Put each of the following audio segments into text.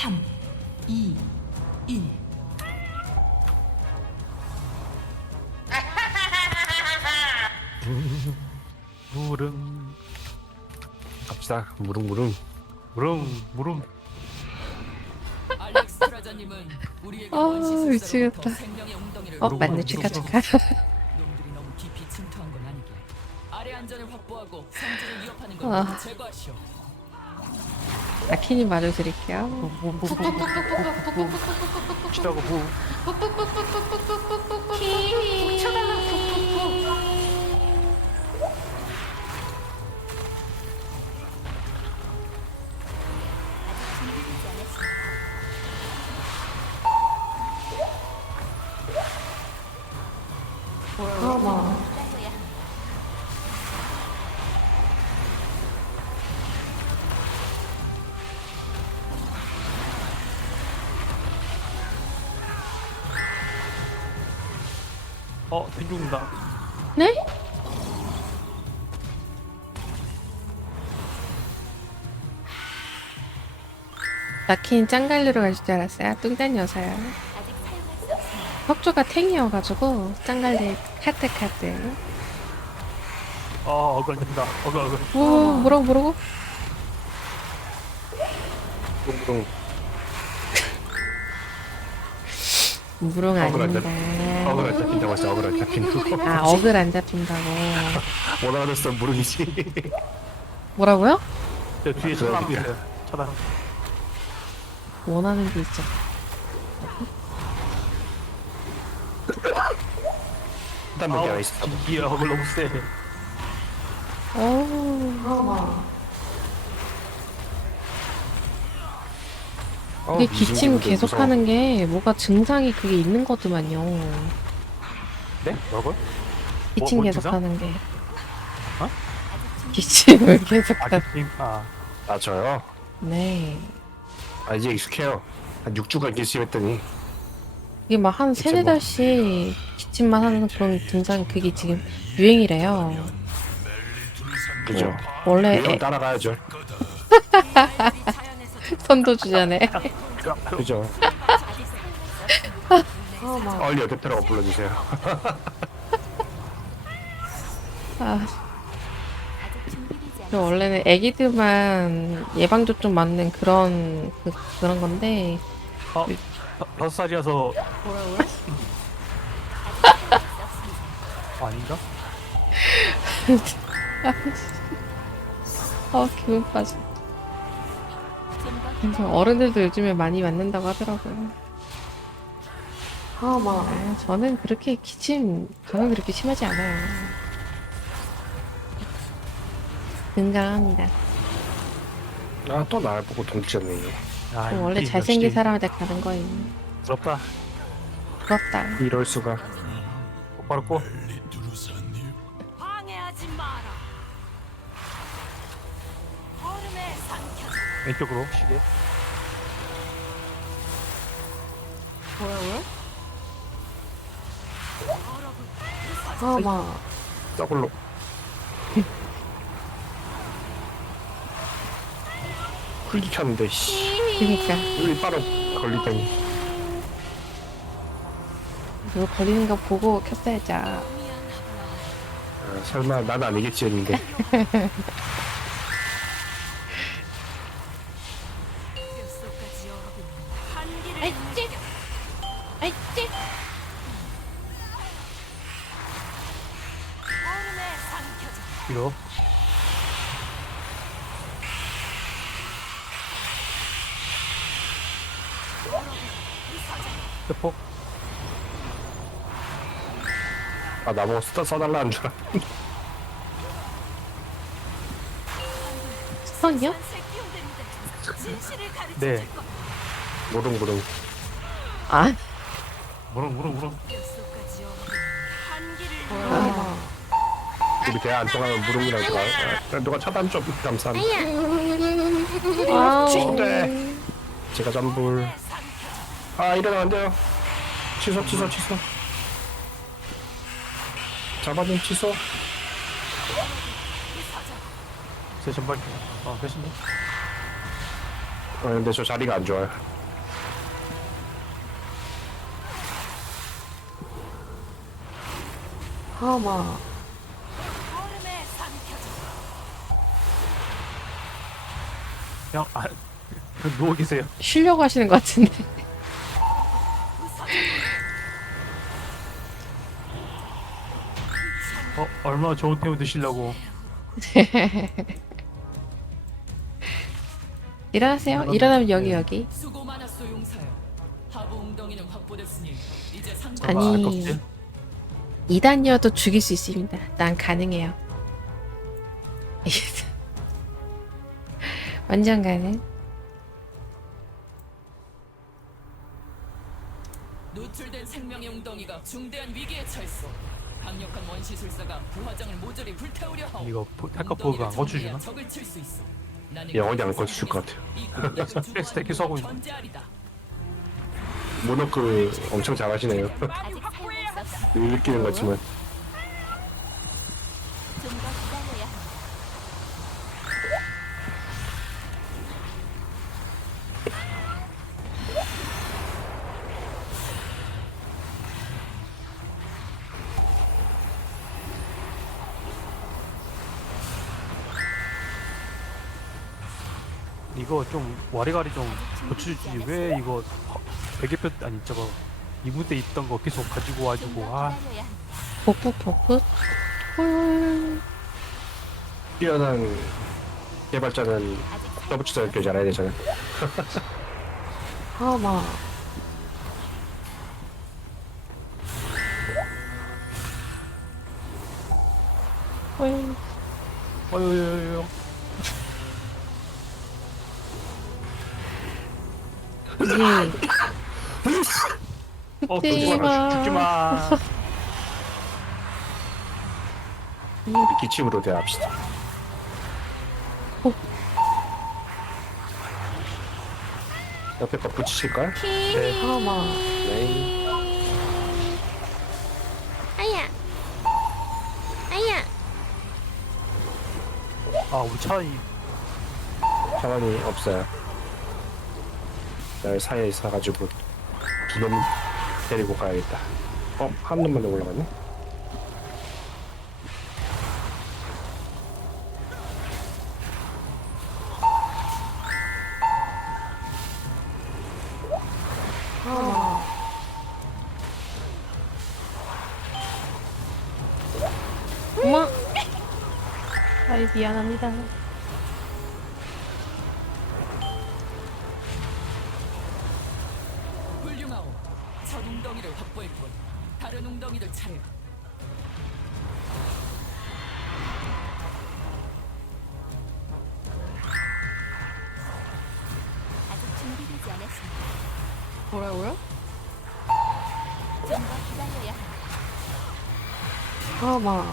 3, 2, 1. 무릉 갑시다. 무릉 무릉. 무릉 무릉 알렉스트라자님은 우리에게 아, 원시 미치겠다. 습사로부터 생명의 웅덩이를 어, 맞네. 축하. 축하. 놈들이 너무 깊이 침투한 건 아니게 아래 안전을 확보하고 성질을 위협하는 걸 아. 모두 제거하시오. 아키님 맞아드릴게요. 치다고 부 어머. 어 댕죽는다 네? 나킨 짱갈리로 가실 줄 알았어요. 뚱딴 여사요. 혁조가 탱이어가지고 짱갈리 카트 카트. 어 어글린다 어글 어글 오 뭐라고 뭐라고? 무릉무릉. 무릉 아닙니다. 어글 안 잡힌다고 했어. 어글 안 잡힌다고. 아 어글 안 잡힌다고. 못 알아듣어 무릉이지. 뭐라고요? 저 뒤에 차단 그러니까. 있어요 차단 원하는 게 있죠. 한단 몇개 안 있어. 이 어글 너무 세 오. 어, 이게 기침 이중기분도 계속하는 게 뭐가 증상이 그게 있는 거더만요. 네? 뭐라고요? 기침 뭐 계속하는 게. 어? 기침을 계속하는. 아 기침 아. 아 저요. 네. 아 이제 익숙해요. 한 6주간 기침했더니 이게 막 한 세네 뭐. 달씩 기침만 하는 그런 증상 그게 지금 유행이래요. 그죠. 원래 따라가야죠. 선도주자네. 그죠. 얼리 어댑터라고 불러주세요. 아. 저 원래는 애기들만 예방접종 맞는 그런 그, 그런 건데 어 다- 다섯 살이라서 아닌가? 어 기분 빠져. 그래서 어른들도 요즘에 많이 맞는다고 하더라고요. 어머. 아, 저는 그렇게 기침 저는 그렇게 심하지 않아요. 건강합니다. 아또 날 보고 동치었네. 아, 원래 이 잘생긴 역시 사람한테 가는 거예요. 부럽다 부럽다. 이럴 수가. 똑바로 꼬 왼쪽으로 시계 뭐라고요? 어머. 더블로. 쿨기켰는데 씨. 그니까 여기 바로 걸리더니 이거 걸리는 거 보고 켰어야죠. 아, 설마 난 아니겠지 했는데 대폭 아 나보고 써, 써달라 는 줄 알았는데 수성이요? 진실을 가르쳐 네 무릉무릉 아. 무릉 무릉 무릉 뼛속까지 열어붙는 한기를 아. 우리 대화 안 통하면 무릉이라고 누가 아, 누가 차단 좀 감사합니다 아우. 네. 제가 전불 아 이러면 안 돼요 취소 취소 취소 잡아준 취소 제 전발 어 되신다 어, 근데 저 자리가 안 좋아요. 하마. 그냥 아 누워 계세요. 쉬려고 하시는 것 같은데. 어 얼마나 좋은 태우 드시려고. 일어나세요. 일어나면- 여기 네. 여기. 수고 많았소 용사여. 하부 웅덩이는 확보됐으니 이제 상자 아니. 아, 껍질? 2단이어도 죽일 수 있습니다. 난 가능해요. 완전 가능. 노출된 생명의 웅덩이가 중대한 위기에 처했어. 강력한 원시술사가 부화장을 모조리 불태우려 하오. 이거 탈커버가 안 고쳐주나? 적을 칠수 있어. 나는 영원히 안 고쳐줄 것 같아요. 엑스트라 계속 하고 있네. 모노크 엄청 잘하시네요. 아직. 늘 느끼는 거지만. 이거 좀 와리가리 좀 고쳐주지 왜 이거 베개뼈 아니 저거 이문때 있던 거 계속 가지고 와주고 아. 복부 복부. 홀. 뛰어난 개발자는 이렇게 잘해야 되잖아요. 하마. 홀. 어유 이게 어 죽지 죽지 마. 마 죽지 마 우리 기침으로 대합시다. 옆에 거 붙이실까요? 네. 하마. 네. 아야. 아야. 아 우리 차이 상황이 없어요. 날 사이에 있어가지고 두놈 데리고 가야겠다. 어? 한 놈만 더 올라갔네? 하마. 엄마. 아이 미안합니다. 첫 웅덩이를 확보했군. 다른 웅덩이들 차례. 아직 준비되지 않았습니다. 뭐라고요? 좀 더 기다려야 해. 하마.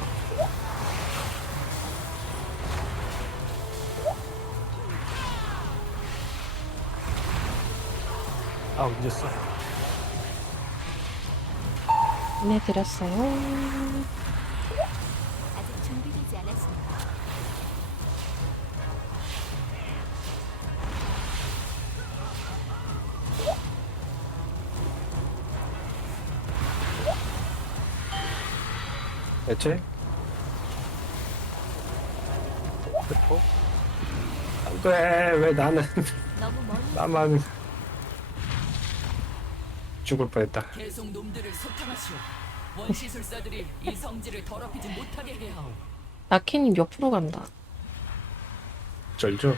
아 늦었어 네 드렸어요. 아직 준비되지 않았습니다. 대체? 안 돼, 왜 나는, 너무 멀리 나만 죽을 뻔했다. 계속 놈들을 소탕하시오. 원시술사들이 이 성지를 더럽히지 못하게 해야 하오. 나키님 옆으로 간다. 절죠?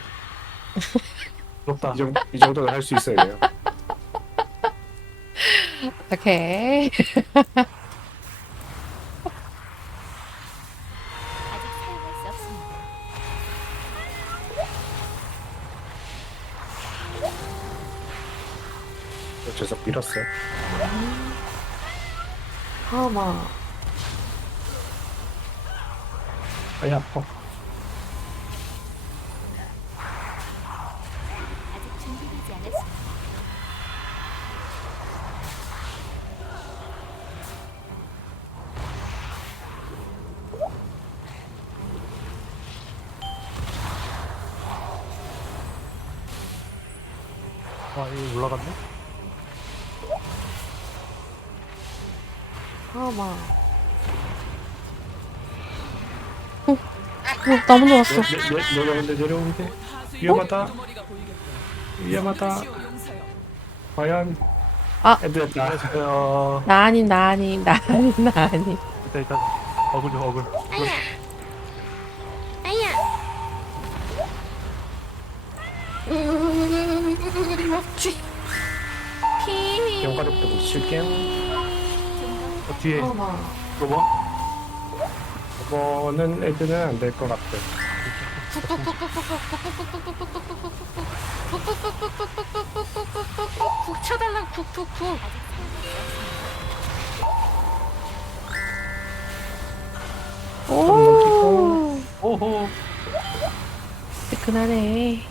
부럽다 이, 정, 이 정도는 할 수 있어요. 그냥. 오케이. 밀었어요. 하마. 아야, 아파. 아직 준비되지 않았습니다. 아 이거 올라갔네? 아마. 어, 어, 나무 나왔어. 내, 내, 내려오는데 내려오는데 하수인 위험하다. 위험하다. 과연 아. 애들다 안녕하세요 나 아님, 나 아님, 나 아님, 나 아님. 일단 일단 어글 좀 어글 영가족도 묻힐게요 어, 뒤에 로버 이거는 애들은 안 될 것 같아 푹 쳐달라, 푹푹푹. 오, 오호 뜨끈하네.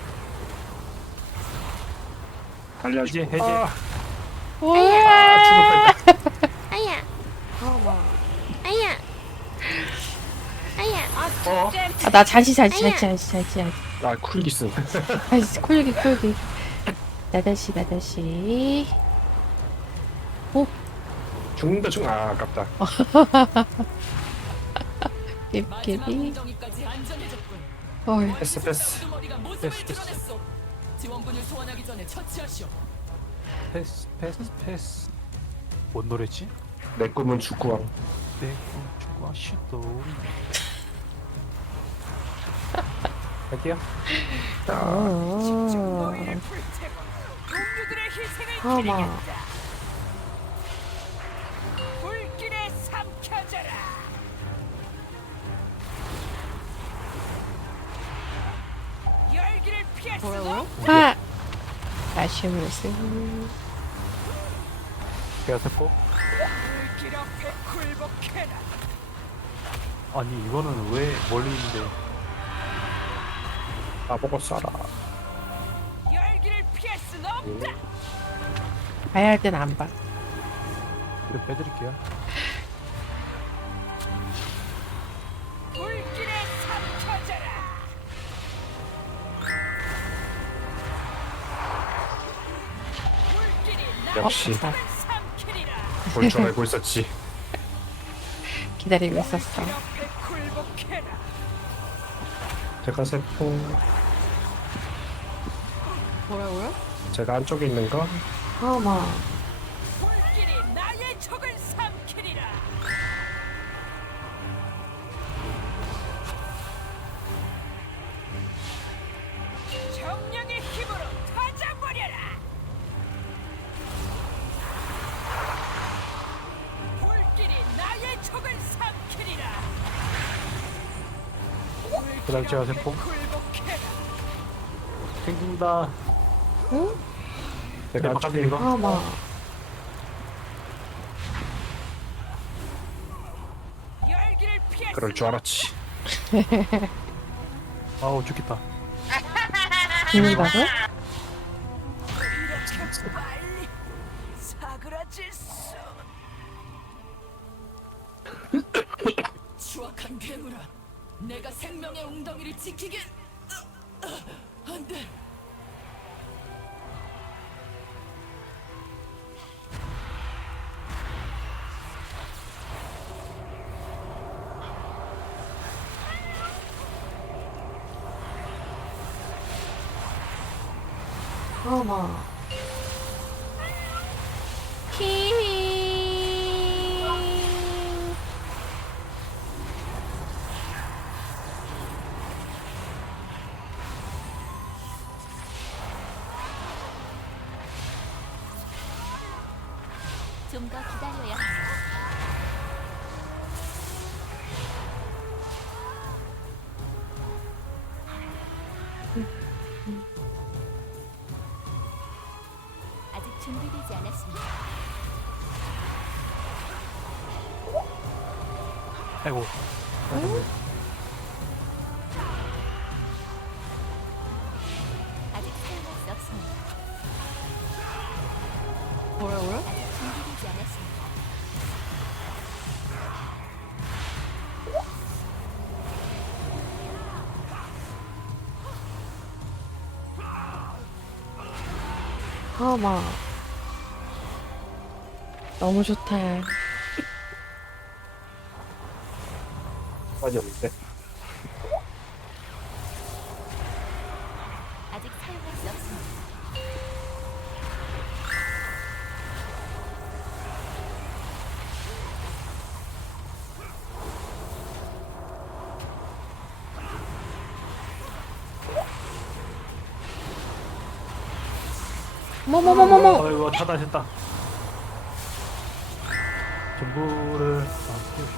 이제 해제. 아, 오, 아죽 아야, 아야, 아야. 어? 아, 나 잔시, 잔시, 잔시, 잔시, 잔시, 잔시. 나 쿨기스 잔시, 콜기, 콜기. 나다시, 나다시. 죽는다 죽 아, 아깝다. 웅덩이까지 안전해졌군. 헐. 패스 패스 모습을 패스, 패스. 드러냈어. 지원군을 소환하기 전에 처치하시오. 패스 패스 패스 뭔 노래지? 내 꿈은 축구왕 갈게요 자. 동료들의 희생을 어머. 불길에 삼켜져라. 열기를 피할 수 없. 하! 다시. 제가 세포 불길 앞에 굴복해라. 아니 이거는 왜 멀리 있는데 나보고 쏴라 열기를 피할 순 없다. 봐야 할땐안 봐. 이거 빼드릴게요 불길에 삼켜져라. 불길이 역시 어, 나를 삼키리라. 볼 줄 알고 있었지 기다리고 있었어. 제가 세포 뭐라고요? 제가 안쪽에 있는 거 어머. 그다음 제가 세포. 생긴다 응? 있는 거 어머. 열기를 피할 그럴 줄 알았지 아우 죽겠다 죽는다고? 생명의 웅덩이를 지키긴 좀 더 기다려야 해요. 아직 준비되지 않았습니다. 아이고 아, 하마. 너무 좋다. 빠졌는데. 뭐뭐뭐뭐뭐. 어, 이거 타다 됐다. 전부를 아, 띄우시.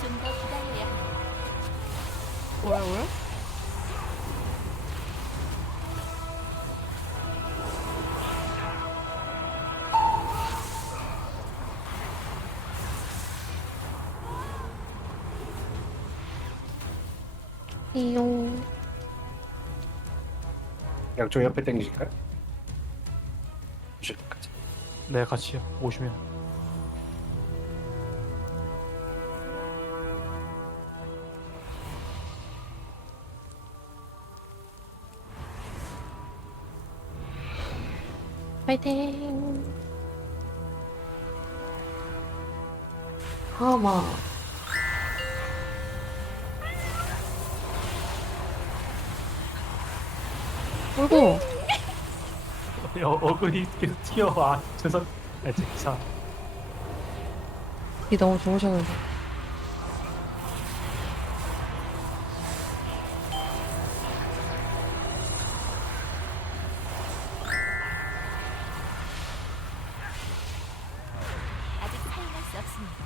좀더 기다려야 합니다. 뭐야 뭐야? 이용. 양쪽 옆에 당기실까요? 주실 것까지. 네, 같이요. 오시면. 파이팅. 하마. 어이구. 어, 어글이 계속 튀어와. 죄송. 아, 진짜. 이 너무 좋으셨는데. 아직 사용할 수 없습니다.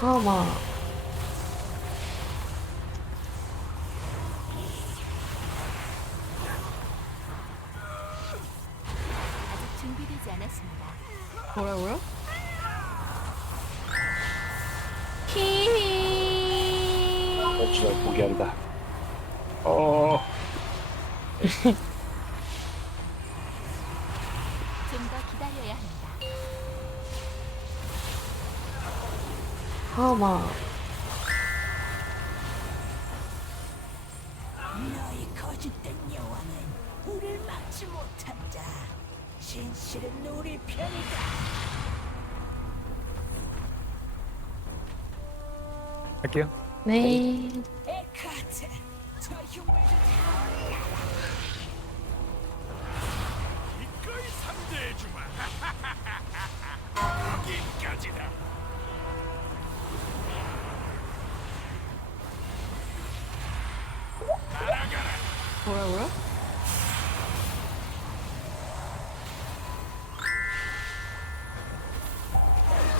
하마. 어찌나 포기한다. 어, 좀 더 기다려야 합니다. 하마. 너희 거짓된 여왕은 우릴 막지 못한다. 진실은 우리 편이다. 할게요. 네. 이걸 상대해주마. 여기까지다. 뭐라고요?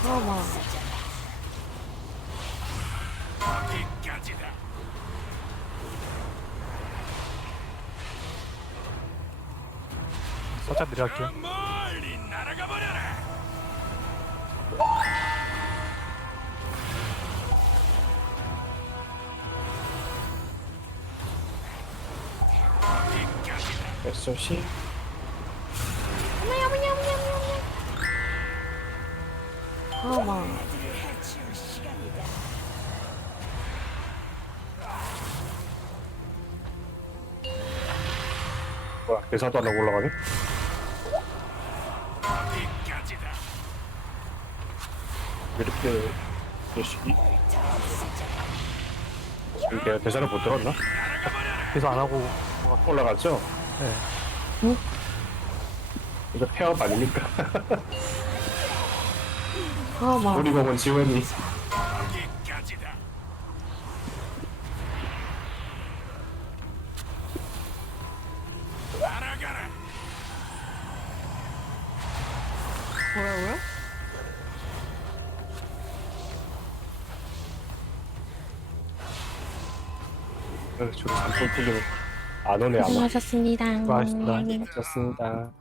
하마. 여 살짝 내려갈게요. SOC. 시간이다. 뭐야, 대사도 안 하고 올라가네? 이렇게, 열심히. 이게 대사를 못 들었나? 그래서 안 하고 올라갔죠? 네. 이거 폐업 아닙니까? 하마. 우리 공은 지원이. 풀리면 안 오네, 아마. 고생하셨습니다. 수고하셨습니다. 좋습니다.